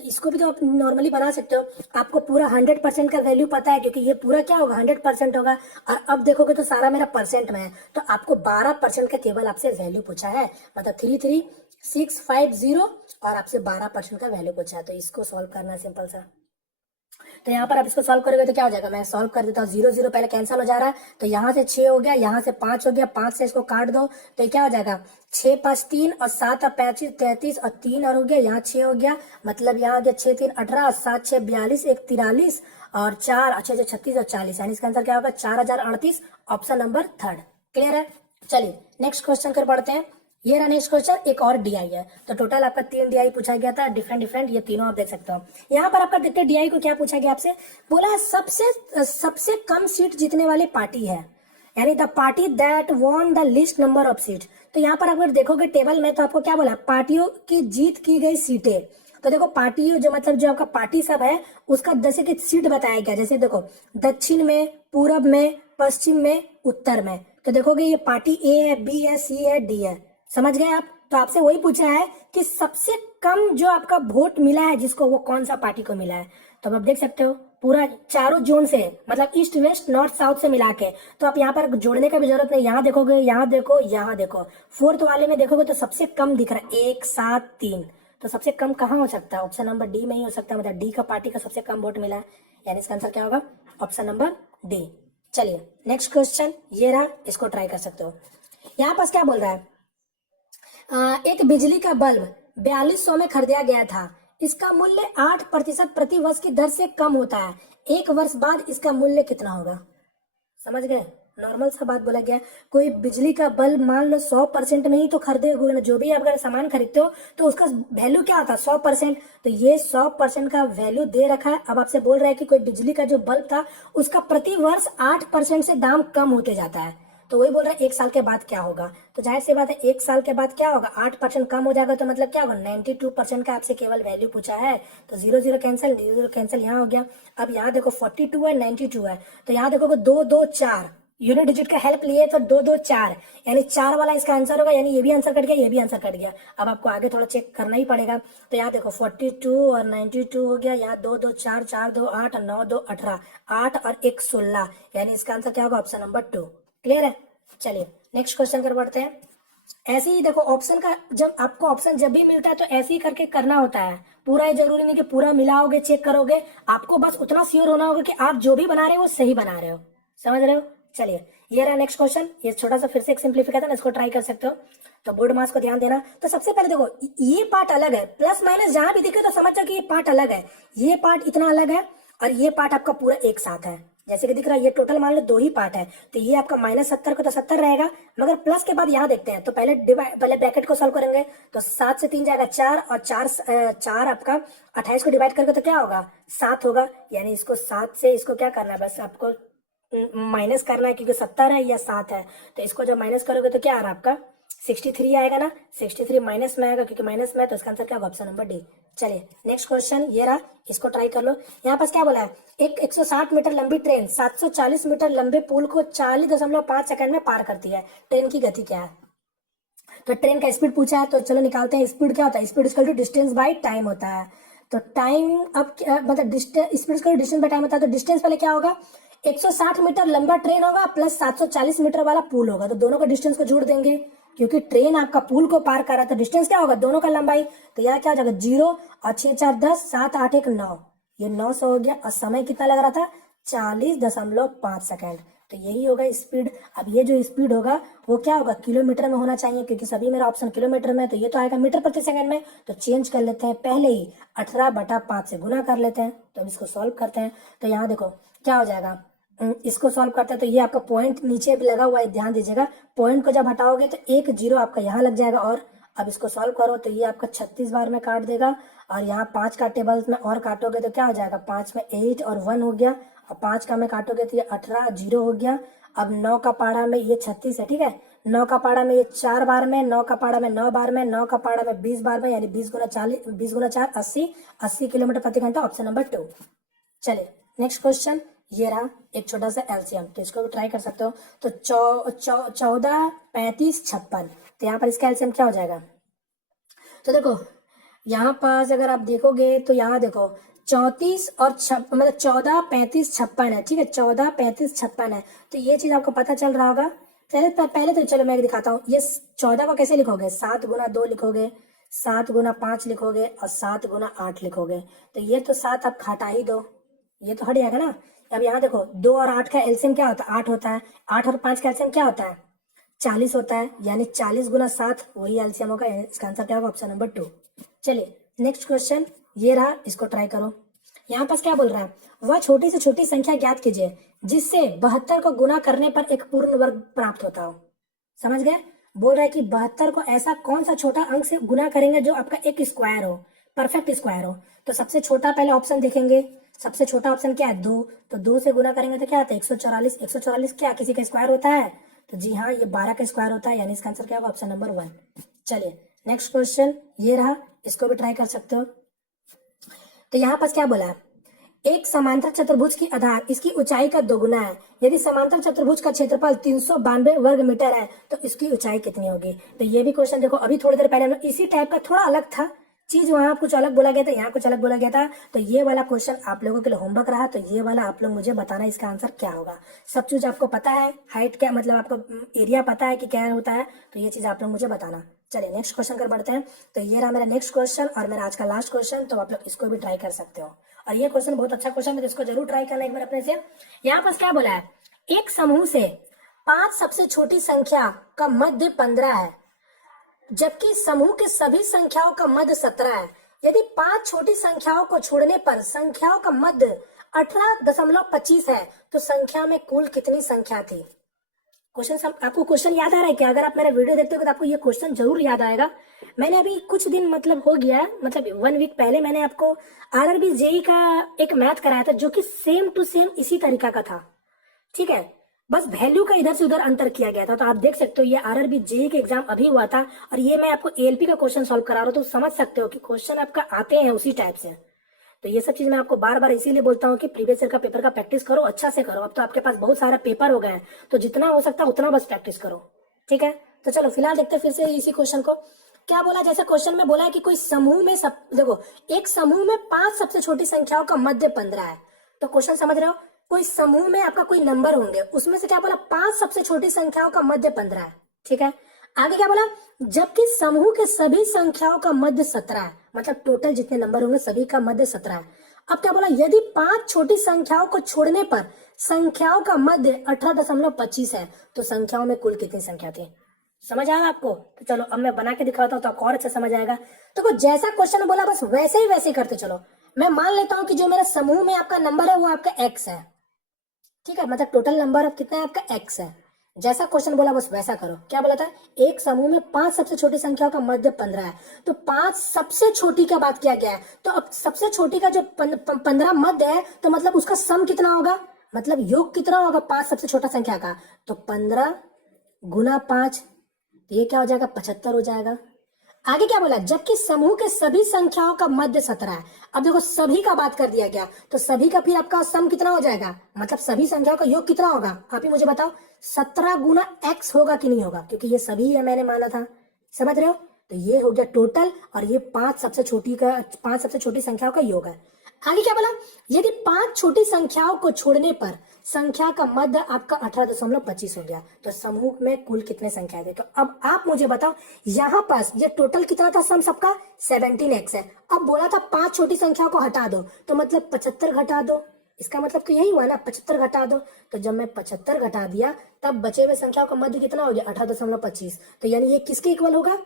इसको भी तो आप नॉर्मली बना सकते हो, आपको पूरा 100% का वैल्यू पता है क्योंकि ये पूरा क्या होगा 100% होगा। और अब देखोगे तो सारा मेरा परसेंट में है, तो आपको 12% का केवल आपसे वैल्यू पूछा है, मतलब 33650 और आपसे 12% का वैल्यू पूछा है। तो इसको सॉल्व करना है सिंपल सा। तो यहाँ पर आप इसको सॉल्व करोगे तो क्या हो जाएगा, मैं सॉल्व कर देता हूँ। 0 0 पहले कैंसिल हो जा रहा है, तो यहाँ से 6 हो गया, यहाँ से 5 हो गया, 5 से इसको काट दो तो ये क्या हो जाएगा 6 5 3 और 7 और 5 33 और 3 और हो गया, यहाँ 6 हो गया, मतलब यहाँ हो गया 6 3 18 7 6 42 1 43 और 4 अच्छे 36 और 40, यानी इसका आंसर क्या होगा 4038, ऑप्शन नंबर 3। क्लियर है, चलिए नेक्स्ट क्वेश्चन कर पढ़ते हैं। ये रहा नेक्स्ट क्वेश्चन, एक और डीआई है, तो टोटल आपका 3 डीआई पूछा गया था, डिफरेंट, ये तीनों आप देख सकते हो। यहाँ पर आपका देखते डीआई को क्या पूछा गया आपसे, बोला है सबसे कम सीट जीतने वाली पार्टी है, यानी the party that won the list number of seat. तो यहाँ पर अगर देखोगे टेबल में तो आपको क्या बोला, पार्टियों की जीत की गई सीटें। तो देखो पार्टी जो मतलब जो आपका पार्टी सब है उसका जैसे कि सीट बताया गया, जैसे देखो दक्षिण में, पूरब में, पश्चिम में, उत्तर में। तो देखोगे ये पार्टी ए है, बी है, सी है, डी है, समझ गए आप। तो आपसे वही पूछा है कि सबसे कम जो आपका वोट मिला है जिसको, वो कौन सा पार्टी को मिला है। तो आप देख सकते हो पूरा चारों जोन से, मतलब ईस्ट वेस्ट नॉर्थ साउथ से मिला के, तो आप यहाँ पर जोड़ने का भी जरूरत नहीं, यहाँ देखोगे, यहाँ देखो, यहाँ देखो, फोर्थ वाले में देखोगे तो सबसे कम दिख रहा है 1 7 3, तो सबसे कम कहाँ हो सकता है, ऑप्शन नंबर डी में ही हो सकता है, मतलब डी का पार्टी का सबसे कम वोट मिला है, यानी इसका आंसर क्या होगा ऑप्शन नंबर डी। चलिए नेक्स्ट क्वेश्चन ये रहा, इसको ट्राई कर सकते हो। यहाँ पास क्या बोल रहा है, एक बिजली का बल्ब 4200 में खरीदा गया था, इसका मूल्य 8% प्रति वर्ष की दर से कम होता है, 1 वर्ष बाद इसका मूल्य कितना होगा। समझ गए, नॉर्मल सा बात बोला गया। कोई बिजली का बल्ब मान लो 100% में ही तो खरीदे हुए ना, जो भी आप अगर सामान खरीदते हो तो उसका वैल्यू क्या होता है 100%, तो ये 100% का वैल्यू दे रखा है। अब आपसे बोल रहा है कि कोई बिजली का जो बल्ब था उसका प्रति वर्ष 8% से दाम कम होते जाता है, तो वही बोल रहा है 1 साल के बाद क्या होगा। तो जाहिर सी बात है 1 साल के बाद क्या होगा, 8% कम हो जाएगा, तो मतलब क्या होगा 92% का आपसे केवल वैल्यू पूछा है। तो 0 0 कैंसिल, 0 0 कैंसिल, यहाँ हो गया। अब यहाँ देखो 42 है, 92 है, तो यहाँ देखोगे 2 2 4 यूनिट डिजिट का हेल्प लिए तो 2 2 4, यानी 4 वाला इसका आंसर होगा, यानी ये भी आंसर कट गया, ये भी आंसर कट गया। अब आपको आगे थोड़ा चेक करना ही पड़ेगा। तो यहाँ देखो 42 और 92 हो गया, यहाँ 2 2 4 4 2 8 9 2 18, 8 और 1 16, यानी इसका आंसर क्या होगा ऑप्शन नंबर 2। क्लियर है, चलिए नेक्स्ट क्वेश्चन कर बढ़ते हैं। ऐसे ही देखो ऑप्शन का, जब आपको ऑप्शन जब भी मिलता है तो ऐसे ही करके करना होता है, पूरा ही जरूरी नहीं कि पूरा मिलाओगे चेक करोगे, आपको बस उतना श्योर होना होगा कि आप जो भी बना रहे हो वो सही बना रहे हो। समझ रहे हो, चलिए ये रहा नेक्स्ट क्वेश्चन। ये छोटा सा फिर से एक सिंप्लीफिकेशन, इसको ट्राई कर सकते हो। तो बोर्ड मार्क्स को ध्यान देना। तो सबसे पहले देखो ये पार्ट अलग है, प्लस माइनस जहां भी दिखे तो समझ जाओ कि ये पार्ट अलग है, ये पार्ट इतना अलग है और ये पार्ट आपका पूरा एक साथ है। जैसे कि दिख रहा है ये टोटल मान लो 2 ही पार्ट है, तो ये आपका -70 को तो 70 रहेगा, मगर प्लस के बाद यहाँ देखते हैं, तो पहले ब्रैकेट को सॉल्व करेंगे, तो 7 से 3 जाएगा 4, और 4 आपका 28 को डिवाइड करके तो क्या होगा 7 होगा, यानी इसको 7 से इसको क्या करना है, बस आपको माइनस करना है, क्योंकि 70 है या 7 है, तो इसको जब माइनस करोगे तो क्या आ रहा है आपका 63 आएगा ना, 63 माइनस में आएगा, क्योंकि माइनस में है, तो इसका आंसर क्या होगा, ऑप्शन नंबर डी। चलिए नेक्स्ट क्वेश्चन ये रहा, इसको ट्राई कर लो। यहाँ पास क्या बोला है, एक 160 मीटर लंबी ट्रेन 740 मीटर लंबे पुल को 40.5 सेकंड में पार करती है, ट्रेन की गति क्या है। तो ट्रेन का स्पीड पूछा है, तो चलो निकालते हैं। स्पीड क्या होता है, speed equal to distance by time होता है। तो टाइम अब मतलब speed equal to distance by time होता है, तो डिस्टेंस पहले क्या होगा, 160 मीटर लंबा ट्रेन होगा प्लस 740 मीटर वाला पुल होगा, तो दोनों का डिस्टेंस को जोड़ देंगे, क्योंकि ट्रेन आपका पुल को पार कर रहा है, तो डिस्टेंस क्या होगा, दोनों का लंबाई, तो यहाँ क्या हो जाएगा 0 और 6 4 10, 7 8 1 9, ये 900 हो गया, और समय कितना लग रहा था 40.5 सेकेंड, तो यही होगा स्पीड। अब ये जो स्पीड होगा वो क्या होगा, किलोमीटर में होना चाहिए, क्योंकि सभी मेरा ऑप्शन किलोमीटर में है, तो ये तो आएगा मीटर प्रति सेकंड में, तो चेंज कर लेते हैं, पहले ही 18/5 से गुना कर लेते हैं, तो अब इसको सॉल्व करते हैं। तो यहाँ देखो क्या हो जाएगा, इसको सॉल्व करते हैं, तो ये आपका पॉइंट नीचे भी लगा हुआ है, ध्यान दीजिएगा, पॉइंट को जब हटाओगे तो 1 0 आपका यहाँ लग जाएगा, और अब इसको सॉल्व करो तो ये आपका 36 बार में काट देगा, और यहाँ 5 का टेबल्स में और काटोगे तो क्या हो जाएगा, 5 में 8 और 1 हो गया, और 5 का में काटोगे तो ये 18 0 हो गया। अब 9 का पारा में ये 36 है, ठीक है, 9 का पारा में ये 4 बार में, 9 का पारा में 9 बार में, 9 का पारा में 20 बार में, यानी 20 गुना 40, 20 गुना 4 80 किलोमीटर प्रति घंटा, ऑप्शन नंबर 2। चलिए नेक्स्ट क्वेश्चन ये रहा, एक छोटा सा एलसीएम, तो इसको भी ट्राई कर सकते हो। तो 14 35 56, तो यहाँ पर इसका एलसीएम क्या हो जाएगा, तो देखो यहाँ पास अगर आप देखोगे तो यहाँ देखो 34 और मतलब 14 35 56 है, ठीक है, 14 35 56 है, तो ये चीज आपको पता चल रहा होगा। पहले तो चलो मैं दिखाता हूँ, ये 14 को कैसे लिखोगे, 7 गुना 2 लिखोगे, 7 गुना 5 लिखोगे, और 7 गुना 8 लिखोगे, तो ये तो 7 आप हटा ही दो, ये तो हट जाएगा ना। अब यहाँ देखो 2 और 8 का एलसीएम क्या होता है, 8 होता है, 8 और 5 का एलसीएम क्या होता है 40 होता है, यानी 40 गुना 7 वही एलसीएम होगा, इसका आंसर क्या होगा, ऑप्शन नंबर 2। चलिए नेक्स्ट क्वेश्चन ये रहा, इसको ट्राई करो। यहाँ पास क्या बोल रहा है, वह छोटी से छोटी संख्या ज्ञात कीजिए जिससे 72 को गुना करने पर एक पूर्ण वर्ग प्राप्त होता हो। समझ गए, बोल रहा है कि 72 को ऐसा कौन सा छोटा अंक से गुना करेंगे जो आपका एक स्क्वायर हो, परफेक्ट स्क्वायर हो। तो सबसे छोटा पहले ऑप्शन देखेंगे, सबसे छोटा ऑप्शन क्या है 2, तो 2 से गुना करेंगे तो क्या आता है 144, 144 क्या किसी का स्क्वायर होता है, तो जी हाँ ये 12 का स्क्वायर होता है, यानी इसका आंसर क्या होगा, ऑप्शन नंबर 1। चलिए नेक्स्ट क्वेश्चन ये रहा, इसको भी ट्राई कर सकते हो। तो यहाँ पास क्या बोला है, एक समांतर चतुर्भुज की आधार इसकी ऊंचाई का दोगुना है, यदि समांतर चतुर्भुज का क्षेत्रफल 392 वर्ग मीटर है तो इसकी ऊंचाई कितनी होगी। तो ये भी क्वेश्चन देखो, अभी थोड़ी देर पहले इसी टाइप का थोड़ा अलग था चीज, वहां कुछ अलग बोला गया था, यहाँ कुछ अलग बोला गया था, तो ये वाला क्वेश्चन आप लोगों के लिए होमवर्क रहा, तो ये वाला आप लोग मुझे बताना इसका आंसर क्या होगा। सब चीज आपको पता है, हाइट क्या मतलब आपको एरिया पता है कि क्या होता है, तो ये चीज आप लोग मुझे बताना। चलिए नेक्स्ट क्वेश्चन कर बढ़ते हैं। तो ये रहा मेरा नेक्स्ट क्वेश्चन और मेरा आज का लास्ट क्वेश्चन, तो आप लोग इसको भी ट्राई कर सकते हो, और ये क्वेश्चन बहुत अच्छा क्वेश्चन है, तो इसको जरूर ट्राई करना एक बार अपने से। यहाँ पास क्या बोला है, एक समूह से 5 सबसे छोटी संख्या का मध्य 15 है, जबकि समूह के सभी संख्याओं का मध्य 17 है। यदि 5 छोटी संख्याओं को छोड़ने पर संख्याओं का मध्य 18.25 है, तो संख्या में कुल कितनी संख्या थी। क्वेश्चन आपको क्वेश्चन याद आ रहा है क्या, अगर आप मेरा वीडियो देखते हो तो आपको ये क्वेश्चन जरूर याद आएगा। मैंने अभी कुछ दिन मतलब हो गया, मतलब 1 वीक पहले मैंने आपको आरआरबी जेई का एक मैथ कराया था, जो कि सेम टू सेम इसी तरीका का था, ठीक है, बस वैल्यू का इधर से उधर अंतर किया गया था। तो आप देख सकते हो ये आरआरबी जेई का एग्जाम अभी हुआ था, और ये मैं आपको एएलपी का क्वेश्चन सॉल्व करा रहा हूँ, तो समझ सकते हो कि क्वेश्चन आपका आते हैं उसी टाइप से। तो ये सब चीज मैं आपको बार बार इसीलिए बोलता हूँ कि प्रीवियस ईयर का पेपर का प्रैक्टिस करो, अच्छा से करो। अब तो आपके पास बहुत सारा पेपर हो गए हैं, तो जितना हो सकता है उतना बस प्रैक्टिस करो, ठीक है। तो चलो फिलहाल देखते हैं फिर से इसी क्वेश्चन को। क्या बोला, जैसे क्वेश्चन में बोला है कि कोई समूह में देखो एक समूह में 5 सबसे छोटी संख्याओं का मध्य 15 है। तो क्वेश्चन समझ रहे हो, कोई समूह में आपका कोई नंबर होंगे, उसमें से क्या बोला 5 सबसे छोटी संख्याओं का मध्य 15 है, ठीक है। आगे क्या बोला, जबकि समूह के सभी संख्याओं का मध्य 17 है, मतलब टोटल जितने नंबर होंगे सभी का मध्य 17 है। अब क्या बोला, यदि 5 छोटी संख्याओं को छोड़ने पर संख्याओं का मध्य 18.25 है, तो संख्याओं में कुल कितनी संख्या थी। समझ आया आपको। तो चलो अब मैं बना के दिखाता हूँ तो आपको और अच्छा समझ आएगा। तो कुछ जैसा क्वेश्चन बोला बस वैसे ही करते चलो। मैं मान लेता हूँ कि जो मेरा समूह में आपका नंबर है वो आपका x है, ठीक है, मतलब टोटल नंबर ऑफ कितना है आपका x है। जैसा क्वेश्चन बोला बस वैसा करो। क्या बोला था, एक समूह में 5 सबसे छोटी संख्याओं का मध्य 15 है, तो 5 सबसे छोटी का बात किया गया है, तो अब सबसे छोटी का जो 15 मध्य है, तो मतलब उसका सम कितना होगा, मतलब योग कितना होगा 5 सबसे छोटा संख्या का, तो 15 गुना 5, ये क्या हो जाएगा 75 हो जाएगा। आगे क्या बोला, जबकि समूह के सभी संख्याओं का मध्य 17 है। अब देखो सभी का बात कर दिया गया, तो सभी का फिर आपका सम कितना हो जाएगा, मतलब सभी संख्याओं का योग कितना होगा, आप ही मुझे बताओ। 17 गुना x होगा कि नहीं होगा, क्योंकि ये सभी है मैंने माना था, समझ रहे हो। तो ये हो गया टोटल, और ये 5 सबसे छोटी संख्याओं का योग है। आगे क्या बोला, यदि 5 छोटी संख्याओं को छोड़ने पर संख्या का मध्य आपका 18.25 हो गया, तो समूह में कुल कितने संख्या थे। तो अब आप मुझे बताओ, यहाँ पास ये टोटल कितना था सम सबका 17x है। अब बोला था 5 छोटी संख्याओं को हटा दो, तो मतलब 75 घटा दो, इसका मतलब तो यही हुआ ना, 75 घटा दो। तो जब मैं 75 घटा दिया, तब बचे हुए संख्याओं का मध्य कितना हो गया 18.25, तो यानी ये किसके इक्वल होगा,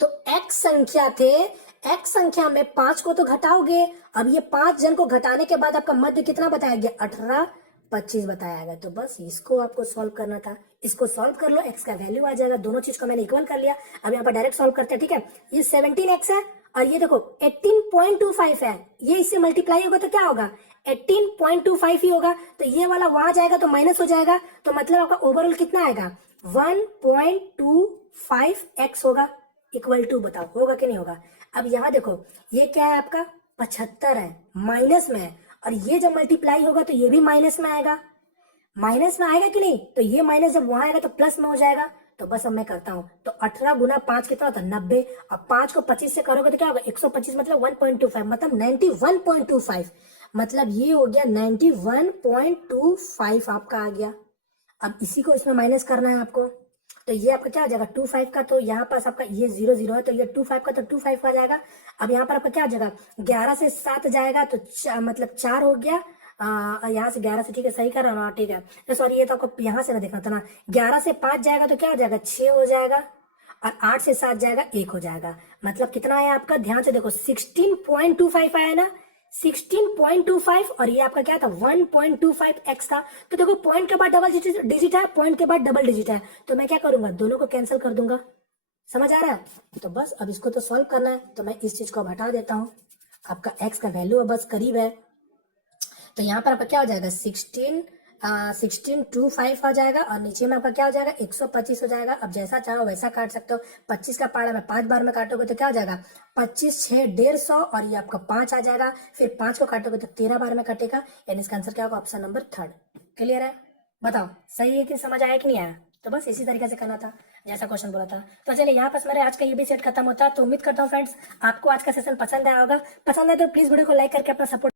तो x संख्या थे, x संख्या में 5 को तो घटाओगे, अब ये 5 जन को घटाने के बाद आपका मध्य कितना बताया गया 18.25 बताया गया। तो बस इसको आपको सॉल्व करना था, इसको सॉल्व कर लो, x का वैल्यू आ जाएगा, दोनों चीज को मैंने इक्वल कर लिया। अब यहाँ पर डायरेक्ट सॉल्व करते हैं, ठीक है। ये 17x है, और ये देखो 18.25 है, ये इससे मल्टीप्लाई होगा तो क्या होगा 18.25 ही होगा, तो ये वाला वहां जाएगा तो माइनस हो जाएगा, तो मतलब आपका ओवरऑल कितना आएगा 1.25x होगा, इक्वल टू बताओ होगा कि नहीं होगा। अब यहाँ देखो ये क्या है आपका 75 है, माइनस में है, और ये जब मल्टीप्लाई होगा तो ये भी माइनस में आएगा, माइनस में आएगा कि नहीं, तो ये माइनस जब वहां आएगा तो प्लस में हो जाएगा। तो बस अब मैं करता हूं, तो 18 गुना 5 कितना होता है 90, अब 5 को 25 से करोगे तो क्या होगा 125, मतलब 1.25, मतलब 91.25, मतलब ये हो गया 91.25 आपका आ गया। अब इसी को इसमें माइनस करना है आपको, तो ये आपका क्या आ जाएगा 25 का, तो यहाँ पास आपका ये 0 है, तो ये 25 का, तो 25 आ जाएगा। अब यहाँ पर आपका क्या आ जाएगा 11 से 7 जाएगा, तो मतलब 4 हो गया, यहाँ से 11 से, ठीक है सही कर रहा हूँ ना, ठीक है, तो सॉरी ये तो आपको यहाँ से ना देखना था ना, 11 से 5 जाएगा तो क्या हो जाएगा 6 हो जाएगा, और 8 से 7 जाएगा 1 हो जाएगा, मतलब कितना आया आपका, ध्यान से देखो 16.25 आया ना, 16.25, और ये आपका क्या था 1.25x था। तो देखो पॉइंट के बाद डबल डिजिट है, पॉइंट के बाद डबल डिजिट है, तो मैं क्या करूंगा दोनों को कैंसिल कर दूंगा, समझ आ रहा है। तो बस अब इसको तो सॉल्व करना है, तो मैं इस चीज को अब हटा देता हूं, आपका x का वैल्यू बस करीब है, तो यहाँ पर आपका क्या हो जाएगा 16.25 आ जाएगा, और नीचे में आपका क्या हो जाएगा 125 हो जाएगा। अब जैसा चाहो वैसा काट सकते हो, 25 का पारा में 5 बार में काटोगे तो क्या हो जाएगा 25 6 150, और ये आपका 5 आ जाएगा, फिर 5 को काटोगे तो 13 बार में कटेगा, यानी इसका आंसर क्या होगा ऑप्शन नंबर 3। क्लियर है, बताओ सही है कि समझ आया कि नहीं आया। तो बस इसी तरीके से करना था जैसा क्वेश्चन बोला था। तो चलिए यहाँ पर मेरे आज का ये भी सेट खत्म होता है। तो उम्मीद करता हूँ फ्रेंड्स आपको आज का सेशन पसंद आया होगा, पसंद है तो प्लीज वीडियो को लाइक करके अपना सपोर्ट